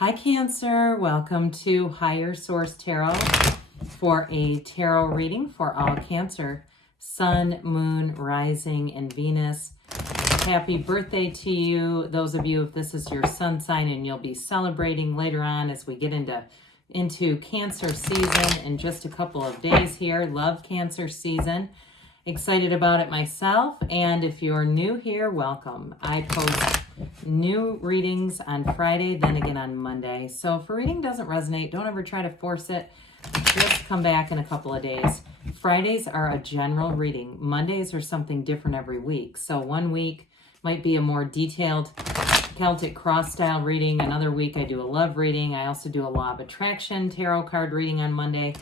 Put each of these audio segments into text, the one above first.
Hi Cancer, welcome to Higher Source Tarot for a tarot reading for all Cancer, Sun, Moon, Rising, and Venus. Happy birthday to you, those of you if this is your sun sign, and you'll be celebrating later on as we get into Cancer season in just a couple of days here. Love Cancer season. Excited about it myself, and if you're new here, welcome. I post new readings on Friday, then again on Monday. So if a reading doesn't resonate, don't ever try to force it. Just come back in a couple of days. Fridays are a general reading. Mondays are something different every week. So one week might be a more detailed Celtic cross style reading. Another week I do a love reading. I also do a law of attraction tarot card reading on Monday.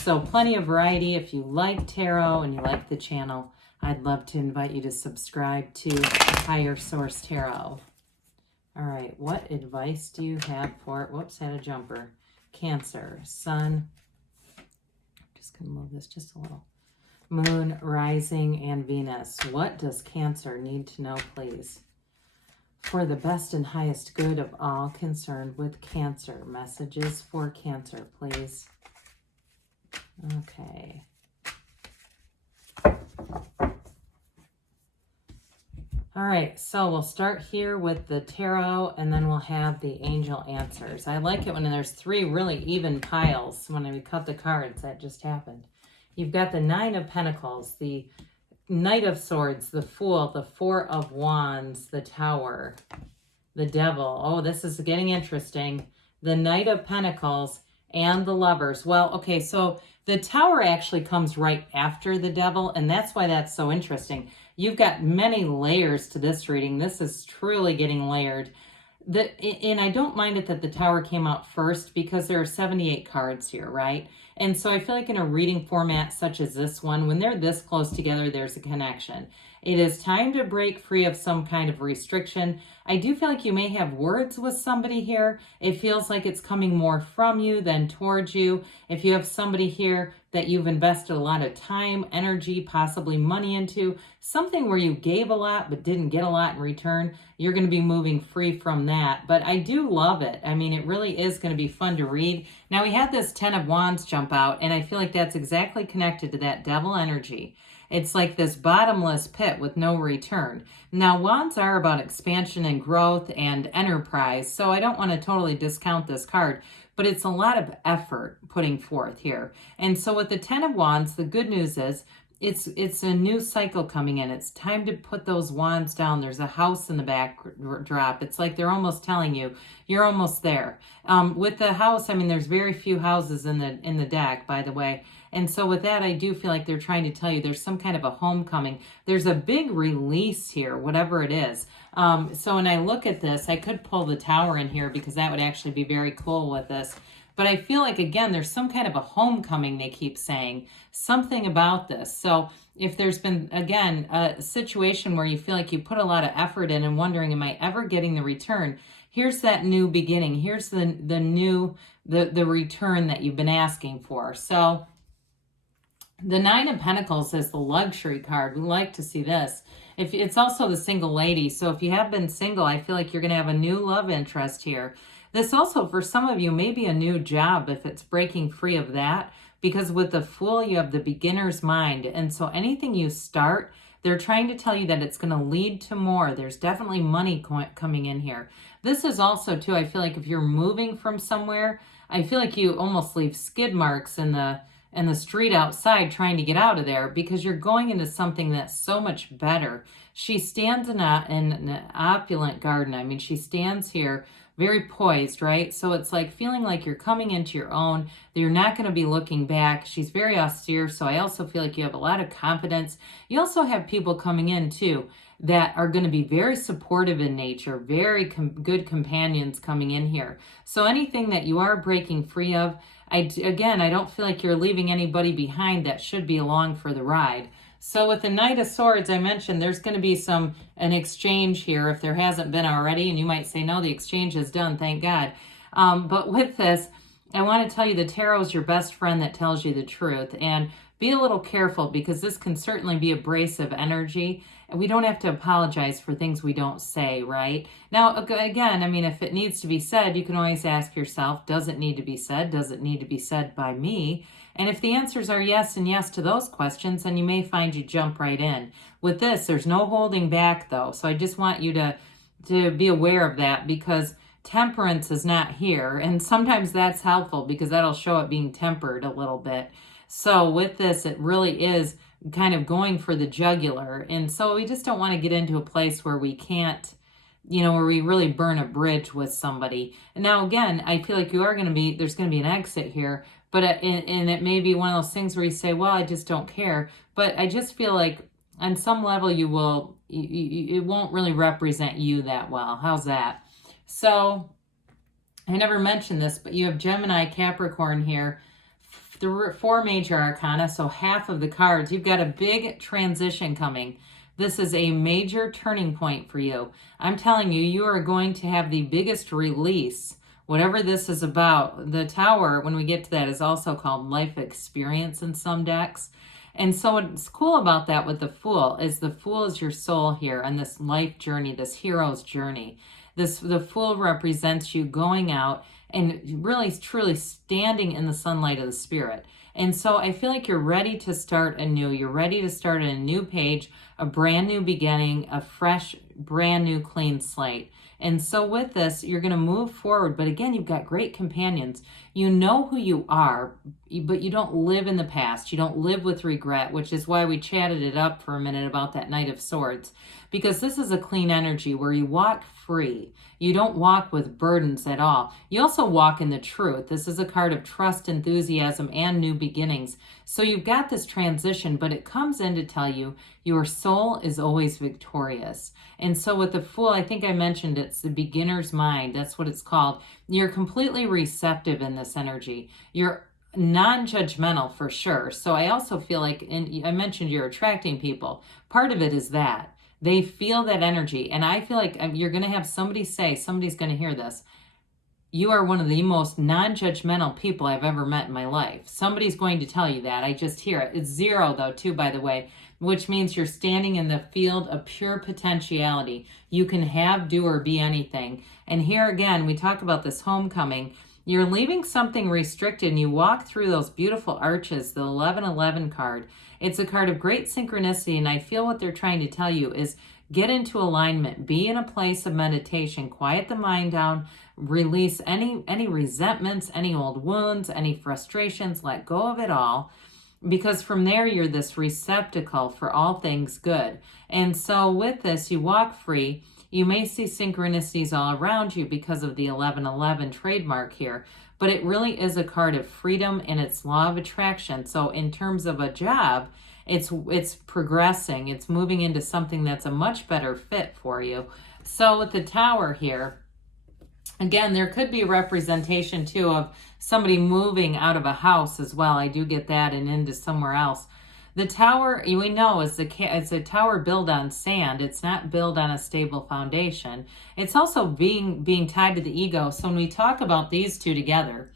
So plenty of variety. If you like tarot and you like the channel, I'd love to invite you to subscribe to Higher Source Tarot. All right, what advice do you have for, whoops, had a jumper. Cancer, Sun, just gonna move this just a little. Moon, Rising, and Venus. What does Cancer need to know, please? For the best and highest good of all concerned with Cancer. Messages for Cancer, please. Okay. All right, so we'll start here with the tarot, and then we'll have the angel answers. I like it when there's three really even piles. When we cut the cards, that just happened. You've got the Nine of Pentacles, the Knight of Swords, the Fool, the Four of Wands, the Tower, the Devil. Oh, this is getting interesting. The Knight of Pentacles and the Lovers. Well, okay, so the Tower actually comes right after the Devil, and that's why that's so interesting. You've got many layers to this reading. This is truly getting layered. And I don't mind it that the Tower came out first because there are 78 cards here, right? And so I feel like in a reading format such as this one, when they're this close together, there's a connection. It is time to break free of some kind of restriction. I do feel like you may have words with somebody here. It feels like it's coming more from you than towards you. If you have somebody here that you've invested a lot of time, energy, possibly money into, something where you gave a lot but didn't get a lot in return, you're going to be moving free from that. But I do love it. I mean, it really is going to be fun to read. Now, we had this Ten of Wands jump out, and I feel like that's exactly connected to that Devil energy. It's like this bottomless pit with no return. Now, wands are about expansion and growth and enterprise, so I don't want to totally discount this card, but it's a lot of effort putting forth here. And so with the Ten of Wands, the good news is it's a new cycle coming in. It's time to put those wands down. There's a house in the backdrop. It's like they're almost telling you, you're almost there. With the house, I mean, there's very few houses in the deck, by the way. And so with that, I do feel like they're trying to tell you there's some kind of a homecoming. There's a big release here, whatever it is. So when I look at this, I could pull the Tower in here because that would actually be very cool with this. But I feel like, again, there's some kind of a homecoming, they keep saying. Something about this. So if there's been, again, a situation where you feel like you put a lot of effort in and wondering, am I ever getting the return? Here's that new beginning. Here's the return that you've been asking for. So the Nine of Pentacles is the luxury card. We like to see this. It's also the single lady. So if you have been single, I feel like you're going to have a new love interest here. This also, for some of you, may be a new job if it's breaking free of that. Because with the Fool, you have the beginner's mind. And so anything you start, they're trying to tell you that it's going to lead to more. There's definitely money coming in here. This is also, too, I feel like if you're moving from somewhere, I feel like you almost leave skid marks in the street outside trying to get out of there because you're going into something that's so much better. She stands in an opulent garden. I mean, she stands here very poised, right? So it's like feeling like you're coming into your own, that you're not going to be looking back. She's very austere, so I also feel like you have a lot of confidence. You also have people coming in, too, that are going to be very supportive in nature, very good companions coming in here. So anything that you are breaking free of, I don't feel like you're leaving anybody behind that should be along for the ride. So with the Knight of Swords, I mentioned there's going to be an exchange here if there hasn't been already. And you might say, no, the exchange is done, thank God. But with this, I want to tell you the tarot is your best friend that tells you the truth. And be a little careful because this can certainly be abrasive energy. And we don't have to apologize for things we don't say, right? Now, again, I mean, if it needs to be said, you can always ask yourself, does it need to be said? Does it need to be said by me? And if the answers are yes and yes to those questions, then you may find you jump right in. With this, there's no holding back, though. So I just want you to be aware of that, because temperance is not here. And sometimes that's helpful because that'll show it being tempered a little bit. So with this, it really is kind of going for the jugular. And so we just don't want to get into a place where we can't, where we really burn a bridge with somebody. And now, again, I feel like there's going to be an exit here, but and it may be one of those things where you say, well, I just don't care. But I just feel like on some level it won't really represent you that well. How's that? So I never mentioned this, but you have Gemini, Capricorn here, 4 major arcana, so half of the cards. You've got a big transition coming. This is a major turning point for you. I'm telling you, you are going to have the biggest release, whatever this is about. The Tower, when we get to that, is also called life experience in some decks. And so what's cool about that with the Fool is your soul here and this life journey, this hero's journey. The Fool represents you going out and really truly standing in the sunlight of the spirit. And so I feel like you're ready to start anew. You're ready to start a new page, a brand new beginning, a fresh, brand new clean slate. And so with this, you're going to move forward. But again, you've got great companions. You know who you are, but you don't live in the past. You don't live with regret, which is why we chatted it up for a minute about that Knight of Swords. Because this is a clean energy where you walk free. You don't walk with burdens at all. You also walk in the truth. This is a card of trust, enthusiasm, and new beginnings. So you've got this transition, but it comes in to tell you your soul is always victorious. And so with the Fool, I think I mentioned it's the beginner's mind. That's what it's called. You're completely receptive in this energy. You're non-judgmental for sure. So I also feel like, and I mentioned you're attracting people. Part of it is that. They feel that energy. And I feel like you're going to have somebody say, somebody's going to hear this, you are one of the most non-judgmental people I've ever met in my life. Somebody's going to tell you that. I just hear it. It's 0 though, too, by the way, which means you're standing in the field of pure potentiality. You can have, do, or be anything. And here again, we talk about this homecoming. You're leaving something restricted and you walk through those beautiful arches, the 1111 card. It's a card of great synchronicity, and I feel what they're trying to tell you is get into alignment, be in a place of meditation, quiet the mind down, release any resentments, any old wounds, any frustrations, let go of it all, because from there you're this receptacle for all things good. And so with this, you walk free. You may see synchronicities all around you because of the 1111 trademark here, but it really is a card of freedom and its law of attraction. So in terms of a job, it's progressing. It's moving into something that's a much better fit for you. So with the Tower here, again, there could be a representation too of somebody moving out of a house as well. I do get that, and into somewhere else. The Tower, we know, is a tower built on sand. It's not built on a stable foundation. It's also being tied to the ego. So when we talk about these two together,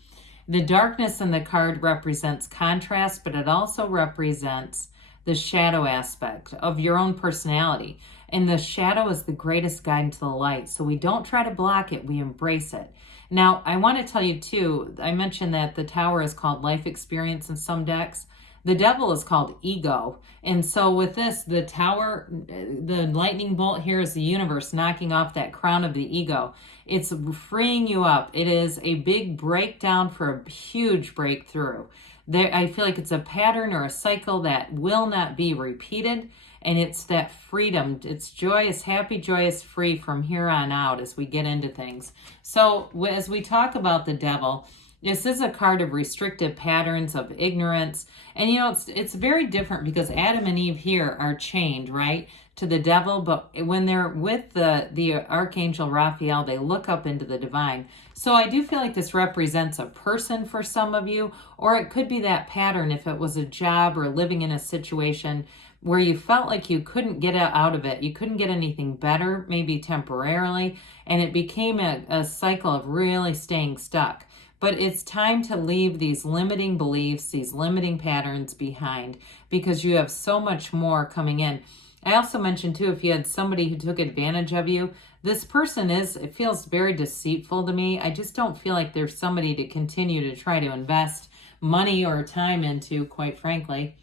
the darkness in the card represents contrast, but it also represents the shadow aspect of your own personality. And the shadow is the greatest guide into the light. So we don't try to block it, we embrace it. Now, I want to tell you too, I mentioned that the Tower is called life experience in some decks. The Devil is called ego. And so with this, the Tower, the lightning bolt here is the universe knocking off that crown of the ego. It's freeing you up. It is a big breakdown for a huge breakthrough. I feel like it's a pattern or a cycle that will not be repeated. And it's that freedom. It's joyous, happy, joyous, free from here on out as we get into things. So as we talk about the Devil, this is a card of restrictive patterns, of ignorance. And it's very different because Adam and Eve here are chained, right, to the devil. But when they're with the Archangel Raphael, they look up into the divine. So I do feel like this represents a person for some of you, or it could be that pattern if it was a job or living in a situation where you felt like you couldn't get out of it. You couldn't get anything better, maybe temporarily, and it became a cycle of really staying stuck. But it's time to leave these limiting beliefs, these limiting patterns behind, because you have so much more coming in. I also mentioned too, if you had somebody who took advantage of you, this person it feels very deceitful to me. I just don't feel like there's somebody to continue to try to invest money or time into, quite frankly.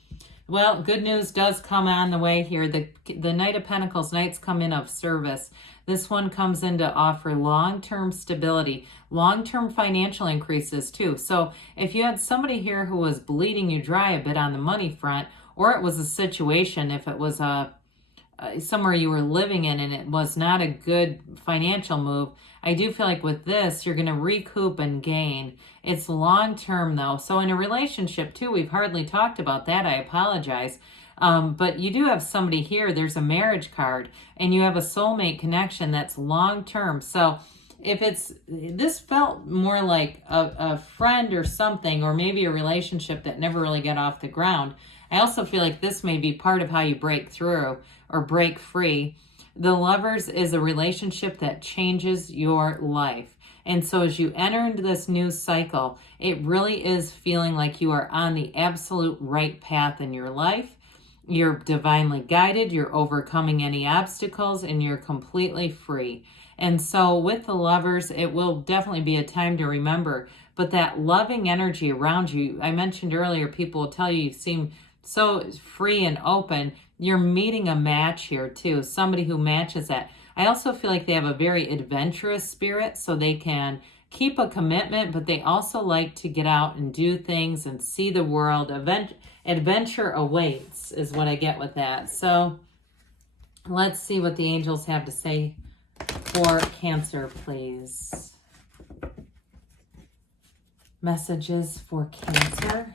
Well, good news does come on the way here. The Knight of Pentacles, Knights come in of service. This one comes in to offer long-term stability, long-term financial increases too. So if you had somebody here who was bleeding you dry a bit on the money front, or it was a situation, if it was somewhere you were living in and it was not a good financial move, I do feel like with this, you're going to recoup and gain. It's long-term though. So in a relationship too, we've hardly talked about that. I apologize. But you do have somebody here. There's a marriage card and you have a soulmate connection that's long-term. So if this felt more like a friend or something, or maybe a relationship that never really got off the ground, I also feel like this may be part of how you break through or break free. The Lovers is a relationship that changes your life. And so as you enter into this new cycle, it really is feeling like you are on the absolute right path in your life. You're divinely guided, you're overcoming any obstacles, and you're completely free. And so with the Lovers, it will definitely be a time to remember. But that loving energy around you, I mentioned earlier, people will tell you seem so free and open. You're meeting a match here too, somebody who matches that. I also feel like they have a very adventurous spirit, so they can keep a commitment, but they also like to get out and do things and see the world. Adventure awaits is what I get with that. So let's see what the angels have to say for Cancer, please. Messages for Cancer.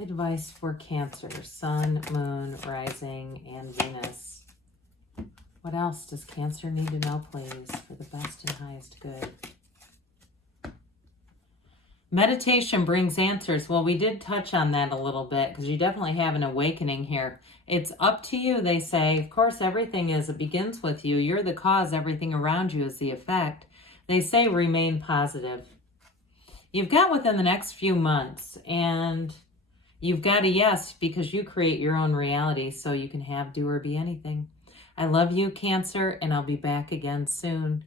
Advice for Cancer, Sun, Moon, Rising, and Venus. What else does Cancer need to know, please, for the best and highest good? Meditation brings answers. Well, we did touch on that a little bit because you definitely have an awakening here. It's up to you, they say. Of course, it begins with you. You're the cause. Everything around you is the effect. They say remain positive. You've got within the next few months, and you've got a yes because you create your own reality, so you can have, do, or be anything. I love you, Cancer, and I'll be back again soon.